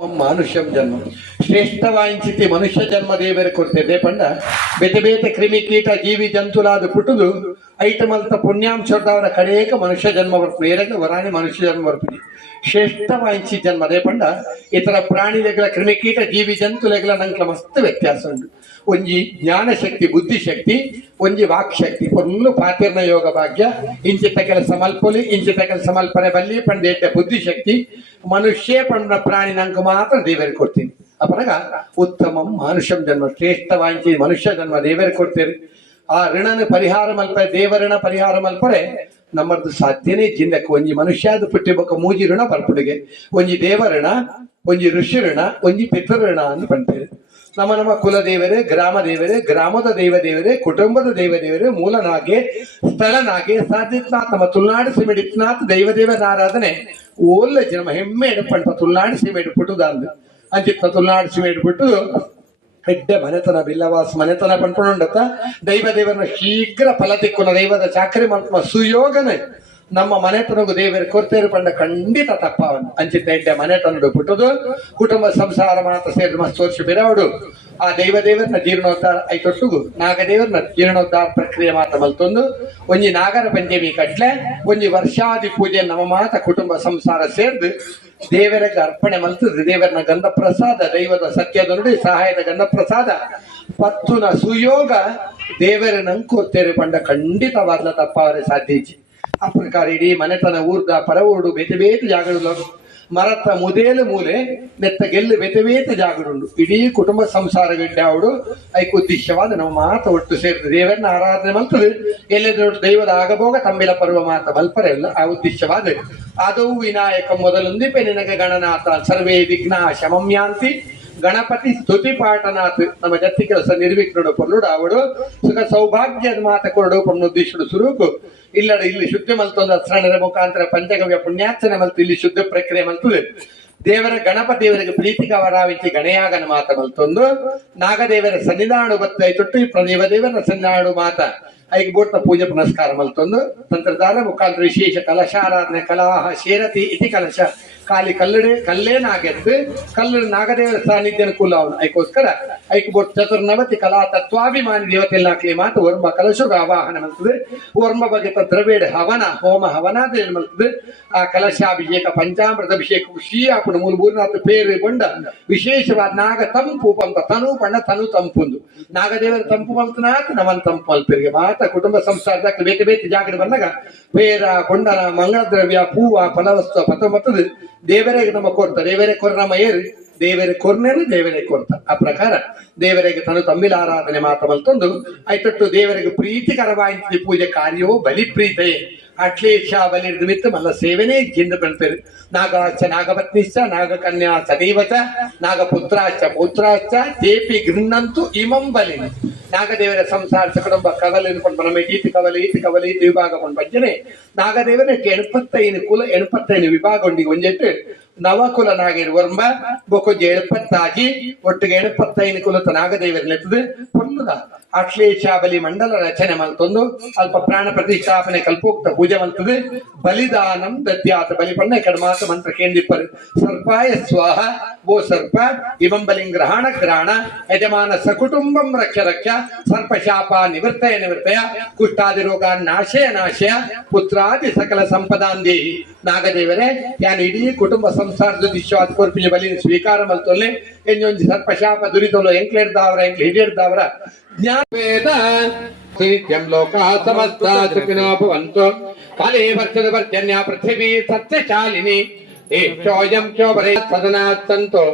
ಮಾನುಷ್ಯಂ ಜನ್ಮ ಶ್ರೇಷ್ಠವಾಯಿಸಿತಿ ಮನುಷ್ಯ ಜನ್ಮ ದೇವರೇ ಕೊಡ್ತೇವೆ ಪಂಡ ಬೇತೆ ಬೇತೆ ಕ್ರಿಮಿ ಕೀಟ ಜೀವಿ ಜಂತುಲಾದ ಪುಟುದು ಐಟಮಲ್ತ ಪುಣ್ಯಾಂಶದವರ ಕಡೆಯಕ ಮನುಷ್ಯ ಜನ್ಮ ಬರ್ತದೆ ಏರಕ್ಕೆ ವರಾಣಿ ಮನುಷ್ಯ ಜನ್ಮ ಬರ್ತದೆ ಶ್ರೇಷ್ಠವಾಯಿಸಿ ಜನ್ಮ ಅದೇ ಪಂಡ ಇತರ ಪ್ರಾಣಿಲೆಗಳ ಕ್ರಿಮಿಕೀಟ ಜೀವಿ ಜಂತುಲೆಗಳ ನಂಗೆ ಮಸ್ತ್ ವ್ಯತ್ಯಾಸ ಉಂಟು ಒಂಜಿ ಜ್ಞಾನಶಕ್ತಿ ಬುದ್ಧಿಶಕ್ತಿ ಒಂಜಿ ವಾಕ್ಶಕ್ತಿ ಫುಲ್ಲು ಪಾತಿರ್ನ ಯೋಗ ಭಾಗ್ಯ ಇಂಚಿತ ಕೆಲಸ ಮಲ್ಪೊಲಿ ಇಂಚಿತ ಕೆಲಸ ಮಲ್ಪನೆ ಬಲ್ಲಿ ಪಂಡ ಬುದ್ಧಿಶಕ್ತಿ ಮನುಷ್ಯ ಪಂಡ ಪ್ರಾಣಿ ನಂಗೆ ಮಾತ್ರ ದೇವರಿಗೆ ಕೊಡ್ತೀನಿ ಅಪನಗ ಉತ್ತಮಂ ಮಾನುಷಂ ಜನ್ಮ ಶ್ರೇಷ್ಠವಾಯಿಸಿ ಮನುಷ್ಯ ಜನ್ಮ ದೇವರಿಗೆ ಕೊಡ್ತೇವೆ ಆ ಋಣನ ಪರಿಹಾರ ಮಲ್ಪ ದೇವಋಣ ಪರಿಹಾರ ಮಲ್ಪರೆ ನಮ್ಮದು ಸಾಧ್ಯನೇ ಜಿಂದಕ್ಕೆ ಒಂಜಿ ಮನುಷ್ಯದ ಪುಟ್ಟಿಬಕ್ಕ ಮೂಜಿ ಋಣ ಬರ್ಪುಡಿಗೆ ಒಂಜಿ ದೇವಋಣ ಒಂಜಿ ಋಷಿ ಋಣ ಒಂಜಿ ಪಿತೃಋಣ ಅಂತ ಬಂತೇವೆ ನಮ್ಮ ಕುಲ ದೇವರೇ ಗ್ರಾಮ ದೇವರೇ ಗ್ರಾಮದ ದೇವರೇ ಕುಟುಂಬದ ದೇವರೇ ಮೂಲನಾಗೆ ಸ್ಥಳನಾಗೆ ಸಾಧಿತ್ನಾಥ್ ನಮ್ಮ ತುಳುನಾಡು ಸಿಮೆಡಿತ್ನಾಥ್ ದೈವದೇವರ ಆರಾಧನೆ ಓಲ್ಲ ಜನ್ಮ ಹೆಮ್ಮೆ ಎಡಪಂಟ ತುಳುನಾಡು ಸಿಮೆಡ್ ಪುಟುದಾಂದು ಅಂಚಿತ್ತ ತುಳುನಾಡು ಸಿಮೆಡ್ ಬಿಟ್ಟು ಹೆಡ್ಡೆ ಮನೆತನ ಬಿಲ್ಲವಾಸ್ ಮನೆತನ ಪಂಪುಂಡತ್ತ ದೈವ ದೇವರನ್ನ ಶೀಘ್ರ ಫಲ ತಿಕ್ಕುನ ದೈವದ ಚಾಕರಿ ಮಾಡ್ತ ಸುಯೋಗನೆ ನಮ್ಮ ಮನೆತನಗೂ ದೇವರ ಕೊರ್ತೇರು ಪಂಡ ಖಂಡಿತ ತಪ್ಪವನ್ನ ಅಂಚಿತ ಹೆಡ್ಡೆ ಮನೆತನಡು ಪುಟ್ಟದು ಕುಟುಂಬ ಸಂಸಾರ ಮಾತ್ರ ಸೇರಿ ಮಸ್ತ್ ವರ್ಷ ಬಿರವಡು ಆ ದೇವರನ್ನ ಜೀರ್ಣೋದ್ಧಾರ ಐತೊಟ್ಟುಗು ನಾಗದೇವರನ್ನ ಜೀರ್ಣೋದ್ಧಾರ ಪ್ರಕ್ರಿಯೆ ಮಾತ್ರ ಮಲ್ತೊಂದು ಒಂಜಿ ನಾಗರ ಪಂಚಮಿ ಕಟ್ಲೆ ಒಂಜಿ ವರ್ಷಾದಿ ಪೂಜೆ ನಮ್ಮ ಮಾತ ಕುಟುಂಬ ಸಂಸಾರ ಸೇರ್ದು ದೇವರಿಗೆ ಅರ್ಪಣೆ ಮಲ್ತದ್ದು ದೇವರನ್ನ ಗಂಧ ಪ್ರಸಾದ ದೈವದ ಸತ್ಯದ ನುಡಿ ಸಹಾಯದ ಗಂಧ ಪ್ರಸಾದ ಪತ್ತುನ ಸುಯೋಗ ದೇವರ ನಂಕೋರ್ತೇರು ಪಂಡ ಖಂಡಿತವಾದ ತಪ್ಪವರೇ ಸಾಧ್ಯ ಆ ಪ್ರಕಾರ ಇಡೀ ಮನೆತನ ಊರ್ದ ಪರವೋಡು ಬೇತೆ ಬೇತೆ ಜಾಗಗಳು ಮರತ ಮುದೇಲು ಮೂಲೆ ನೆತ್ತ ಗೆಲ್ಲು ಬೇತೆ ಬೇತೆ ಜಾಗಡುಂಡು ಇಡೀ ಕುಟುಂಬ ಸಂಸಾರ ಗಡ್ಡೆ ಅವಡು ಐಕ್ ಉದ್ದೇಶವಾದ ನಾವು ಮಾತ ಒಟ್ಟು ಸೇರ್ತದೆ ದೇವರನ್ನ ಆರಾಧನೆ ಮಲ್ತದೆ ಎಲ್ಲೆದ್ರು ದೈವದ ಆಗಬೋಗ ತಮ್ಮಿಲ ಪರ್ವ ಮಾತ ಮಲ್ಪರೆ ಎಲ್ಲ ಆ ಉದ್ದೇಶವಾದ ಆದವು ವಿನಾಯಕ ಮೊದಲೊಂದಿಪೆ ನಿನಗೆ ಗಣನಾಥ ಸರ್ವೇ ವಿಘ್ನ ಶಮಮ್ಯಾಂತಿ ಗಣಪತಿ ಸ್ತುತಿ ಪಾಠನಾಥ್ ನಮ್ಮ ಜತ್ತಿ ಕೆಲಸ ನಿರ್ವಿಘ್ನಡು ಪೊರ್ಲುಡು ಅವಡು ಸುಖ ಸೌಭಾಗ್ಯದ ಮಾತ ಕೊರಡು ಪೊನ್ನುದ್ದೇಶುಡು ಸುರೂಕು ಇಲ್ಲಡ ಇಲ್ಲಿ ಶುದ್ಧ ಮಲ್ತೊಂದು ಅಸ್ರಣರ ಮುಖಾಂತರ ಪಂಚಗವ್ಯ ಪುಣ್ಯಾರ್ಚನೆ ಮಲ್ತು ಇಲ್ಲಿ ಶುದ್ಧ ಪ್ರಕ್ರಿಯೆ ಮಲ್ತದೆ ದೇವರ ಗಣಪತಿಯವರಿಗೆ ಪ್ರೀತಿಕವರಾವಿಂಚಿ ಗಣಯಾಗನ ಮಾತ ಮಲ್ತೊಂದು ನಾಗದೇವರ ಸನ್ನಿಧಾನ ಬತ್ತ ತೊಟ್ಟು ದೇವದೇವರ ಸನ್ನಿಧಾನ ಮಾತ ಐಗೆ ಬೋಟ್ನ ಪೂಜೆ ಪುನಸ್ಕಾರ ಮಲ್ತೊಂದು ತಂತ್ರಧಾರ ಮುಖಾಂತರ ವಿಶೇಷ ಕಲಶಾರಾಧನೆ ಕಲಾಹ ಶೇರತಿ ಇತಿ ಕಲಶ ಖಾಲಿ ಕಲ್ಲೇನಾಗೆದ್ದು ಕಲ್ಲು ನಾಗದೇವರ ಸಾನ್ನಿಧ್ಯ ಅನುಕೂಲ ಅವನು ಐಕೋಸ್ಕರ ಐಕ್ ಬೋಟ್ ಚತುರ್ನವತಿ ಕಲಾ ತತ್ವಾಭಿಮಾನಿ ದೇವತೆಲ್ಲ ಹಾಕ್ಲಿ ಮಾತು ವರ್ಮ ಕಲಶಗ ಆವಾಹನ ಮಲ್ತದೆ ವರ್ಮ ಬಗೆತ ದ್ರವೇಡ ಹವನ ಹೋಮ ಹವನಾದ ಮಲ್ತದೆ ಆ ಕಲಶಾಭಿಷೇಕ ಪಂಚಾಮೃತ ಅಭಿಷೇಕ ಖುಷಿ ಹಾಕೊಂಡು ಮೂಲನಾಥ ಪೇರು ಕೊಂಡ ವಿಶೇಷವಾದ ನಾಗ ತಂಪು ಪಂಪ ತನು ಪಣ್ಣ ತನು ತಂಪುಂದು ನಾಗದೇವರ ತಂಪು ಮಲ್ತನಾಥ ನಮನ್ ತಂಪು ಮಲ್ಪರಿಗೆ ಮಾತ ಕುಟುಂಬ ಸಂಸಾರದ ಬೇತೆ ಬೇತೆ ಜಾಗಡೆ ಬಂದಾಗ ಪೇರ ಕೊಂಡನ ಮಂಗಳ ದ್ರವ್ಯ ಪೂವ ಫಲವಸ್ತು ಪಥ ಮತ್ತದು ದೇವರಿಗೆ ನಮ್ಮ ಕೊಡ್ತ ದೇವರೇ ಕೊರ ನಮ್ಮ ಏರಿ ದೇವರೇ ಕೊರ್ನೇನು ದೇವರೇ ಕೊಡ್ತ ಆ ಪ್ರಕಾರ ದೇವರಿಗೆ ತನ್ನ ತಮ್ಮಿಲ ಆರಾಧನೆ ಮಾತ್ರ ಮಲ್ತೊಂದು ಐತಟ್ಟು ದೇವರಿಗೆ ಪ್ರೀತಿಕರವಾಯಿತು ಪೂಜೆ ಕಾರ್ಯವೋ ಬಲಿ ಪ್ರೀತೆಯೇ ಅಟ್ಲೇಶ ಬಲಿ ನಿಮಿತ್ತ ಮಲ್ಲ ಸೇವೆನೇ ಜಿಂದ ಬೆಳ್ತೇವೆ ನಾಗಾಚ ನಾಗಪತ್ನಿಶ್ಚ ನಾಗಕನ್ಯಾ ಸದೈವಚ ನಾಗಪುತ್ರಾಚ ಪೌತ್ರಾಚ ತೇಪಿ ಗೃಹಂತು ಇಮಂ ಬಲಿ ನಾಗದೇವರ ಸಂಸಾರ ಕುಟುಂಬ ಕವಲು ನಮಗೆ ಈತಿ ಕವಲಿ ವಿಭಾಗ ಭಜನೆ ನಾಗದೇವರಕ್ಕೆ 75 ಕುಲ 75 ವಿಭಾಗ ಉಂಡಿ ಒಂಜೆಟ್ಟು ನವಕುಲ ನಾಗೇರು ವರ್ಮ ಬೊಕೊಂಜಿ 70 ಒಟ್ಟಿಗೆ 75 ಕುಲತ ನಾಗದೇವರನೆತ್ತದು ಪೊಲ್ಲುದ ಅಶ್ಲೇಷ ಬಲಿ ಮಂಡಲ ರಚನೆ ಮಲ್ತೊಂದು ಅಲ್ಪ ಪ್ರಾಣ ಪ್ರತಿಷ್ಠಾಪನೆ ಕಲ್ಪೋಕ್ತ ಪೂಜೆ ಮಲ್ತದೆ ಬಲಿದಾನಂ ದದ್ಯಾತ ಬಲಿ ಪಣ್ಣ ಕಡಮಾತ ಮಂತ್ರ ಕೇಂದ್ರಿಪ್ಪರು ಸರ್ಪಾಯ ಸ್ವಾಹ ಓ ಸರ್ಪ ಇಮಂ ಬಲಿಂ ಗ್ರಹಣ ಗ್ರಹಣ ಯಜಮಾನ ಸಕುಟುಂಬಂ ರಕ್ಷ ಸರ್ಪಶಾಪ ನಿವೃತ್ತಯ ಕುಷ್ಠಾದಿ ರೋಗ ನಾಶಯ ಪುತ್ರಾದಿ ಸಕಲ ಸಂಪದಾಂದೇಹಿ ನಾಗದೇವರೇ ಯಾನು ಇಡೀ ಕುಟುಂಬ ಸಂಸಾರದ ವಿಶ್ವಾಸ ಕೋರ್ಪಿನ ಬಲಿ ಸ್ವೀಕಾರ ಮಲ್ತೊಲ್ಲೆ ಎಂಜೊಂದು ಸರ್ಪಶಾಪ ದುರಿತೊಲು ಎಂಕ್ಲೆಡ್ದಾವ್ರ ಹಿಡಿಯಡ್ದಾವ್ರ ಜ್ಞಾನವೇದ ನಿತ್ಯಂ ಲೋಕಾ ಸಮಸ್ತಾ ಸುಖಿನೋ ಭವಂತು ಕಾಲೇ ವರ್ಷದ ಪರ್ಜನ್ಯ ಪೃಥಿವೀ ಸತ್ಯಶಾಲಿನಿ ಏಷೋಯಂ ಚೋಬರೇ ಸದನಾತ್ ಸಂತೋ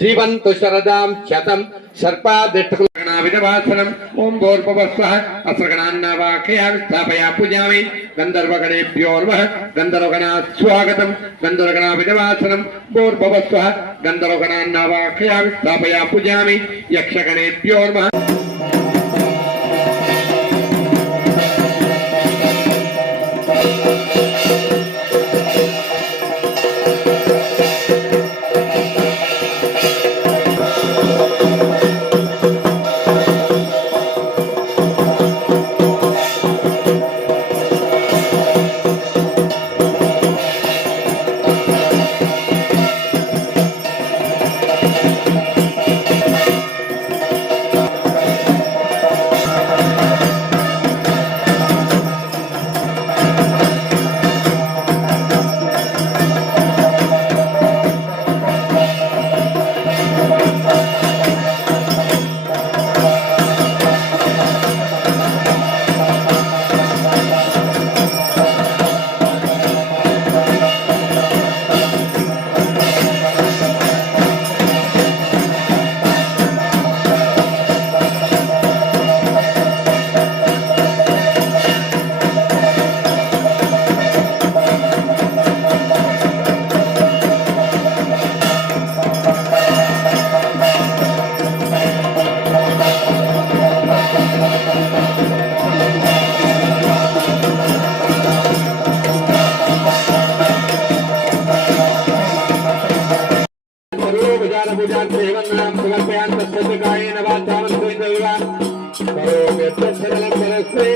ಜೀವಂತು ಶರದಾಂ ಶತಂ ಸರ್ಪಾದಿಷ್ಟಗಣಾವಿದವಾಸನಂ ಓಂ ಭೋರ್ಭುವಸ್ವಃ ಅಸ್ರಗಣಾನ್ನವಾಕಯಾಮಿ ಸ್ಥಾಪಯಾ ಪೂಜಾಮಿ ಗಂಧರ್ವಗಣೇಭ್ಯೋ ನಮಃ ಗಂಧರ್ವಗಣಾತ್ ಸ್ವಾಗತಂ ಗಂಧರ್ವಗಣಾವಿದವಾಸನಂ ಭೋರ್ಭುವಸ್ವಃ ಗಂಧರ್ವಗಣಾನ್ನವಾಕಯಾಮಿ ಸ್ಥಾಪಯಾ ಪೂಜಾಮಿ ಯಕ್ಷಗಣೇಭ್ಯೋ ನಮಃ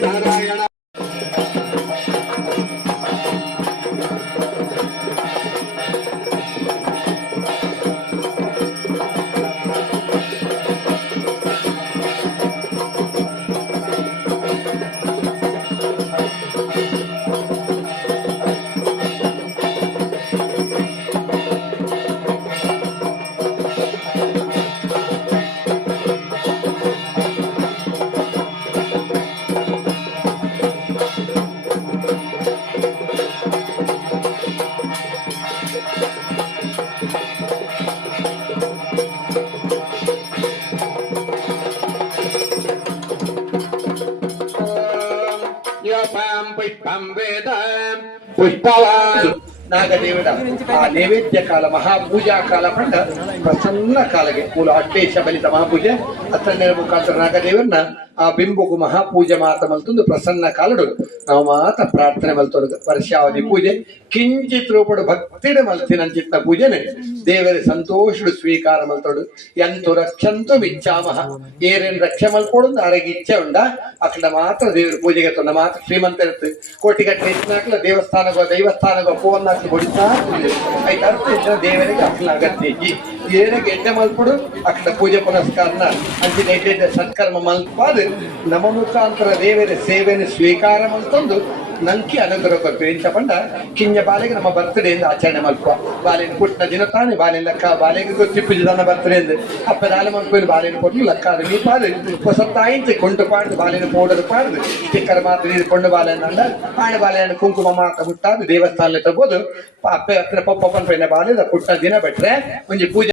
नारायण పుష్పవాన్ నాగదేవుడ ఆ నైవేద్య కాల మహాపూజా కాల పంಡ ಪ್ರಸನ್ನ ಕಾಲಗೆ ಮೂಲ ಅಟ್ಟೇಶ ಬಲಿತ ಮಹಾಪೂಜೆ ಅತ್ತ ಮುಖಾಂತರ ನಾಗದೇವರನ್ನ ಆ ಬಿಂಬುಕು ಮಹಾಪೂಜೆ ಮಾತ ಮಲ್ತೊಂದು ಪ್ರಸನ್ನ ಕಾಲಡು ನಾವು ಮಾತ ಪ್ರಾರ್ಥನೆ ಮಲ್ತೊಡು ವರ್ಷಾವಧಿ ಪೂಜೆ ಕಿಂಚಿತ್ ರೂಪಡು ಭಕ್ತಿಡ ಮಲ್ತಿನಂಚಿತ್ತ ಪೂಜೆನೆ ದೇವರ ಸಂತೋಷಡು ಸ್ವೀಕಾರ ಮಲ್ತೊಡು ಎಂತು ರಕ್ಷಂತು ಇಚ್ಛಾಮಹ ಏರೇನ್ ರಕ್ಷೆ ಮಲ್ಪೊಡು ಆರೆಗೆ ಇಚ್ಛೆ ಉಂಡ ಅక్కడ ಮಾತ್ರ ದೇವರ ಪೂಜೆಗೆ ತೊಂದ ಮಾತ್ರ ಶ್ರೀಮಂತ ಇರುತ್ತೆ ಕೋಟಿಗಟ್ಟಲೆ ಇಚ್ಛಾಕ್ಲ ದೈವಸ್ಥಾನಗ ಫೋನ್ ಹಾಕಿ ಹೊಡಿತಾ ಐತ ಅರ್ಥ ಇದ್ದ ದೇವರಿಗೆ ಅಕ್ಕಲ ಅಗತ್ಯ ಏನಾಗ ಎಣ್ಣೆ ಮಲ್ಪಡು ಅక్కడ ಪೂಜೆ ಪುನಸ್ಕಾರನ ಅಂಚಿನ ಎಡ್ಡೆ ಸತ್ಕರ್ಮ ಮಲ್ಪಾದು ನಮ್ಮ ಮುಖಾಂತರ ದೇವರ ಸೇವೆಯನ್ನು ಸ್ವೀಕಾರ ಮಲ್ತೊಂದು ನಂಕಿ ಅನುಗ್ರಹ ಕೊಡ್ತೀವಿ ಇಂಥ ಪಂಡ ಕಿಂಜ ಬಾಲೆಗೆ ನಮ್ಮ ಬರ್ತ್ಡೇ ಎಂದು ಆಚರಣೆ ಮಲ್ಪುವ ಬಾಲೆನ ಕೊಟ್ಟಿನ ದಿನ ತಾನೆ ಬಾಲೆನ ಲೆಕ್ಕ ಬಾಲೆಗೆ ಗೊತ್ತಿಪ್ಪು ನನ್ನ ಬರ್ತ್ಡೇ ಎಂದು ಅಪ್ಪ ನಾಳೆ ಮಲ್ಪಲ್ಲಿ ಬಾಲೆನ ಕೊಟ್ಟು ಲೆಕ್ಕ ಅದು ನೀ ಪಾದು ಹೊಸ ತಾಯಿಂತೆ ಕೊಂಡು ಪಾಡ್ದು ಬಾಲೆನ ಪೌಡರ್ ಪಾಡ್ದು ಸ್ಟಿಕ್ಕರ್ ಮಾತ್ರ ನೀರು ಬಾಲೆನ ಅಂಡ ಆಣೆ ಬಾಲೆನ ಕುಂಕುಮ ಮಾತ್ರ ಮುಟ್ಟಾದು ದೇವಸ್ಥಾನ ತಗೋದು ಅಪ್ಪೆ ಅಪ್ಪನ ಪಪ್ಪನ ಪೈನ ಬಾಲೆ ಪುಟ್ಟ ದಿನ ಬಿಟ್ರೆ ಒಂಜಿ ಪೂಜೆ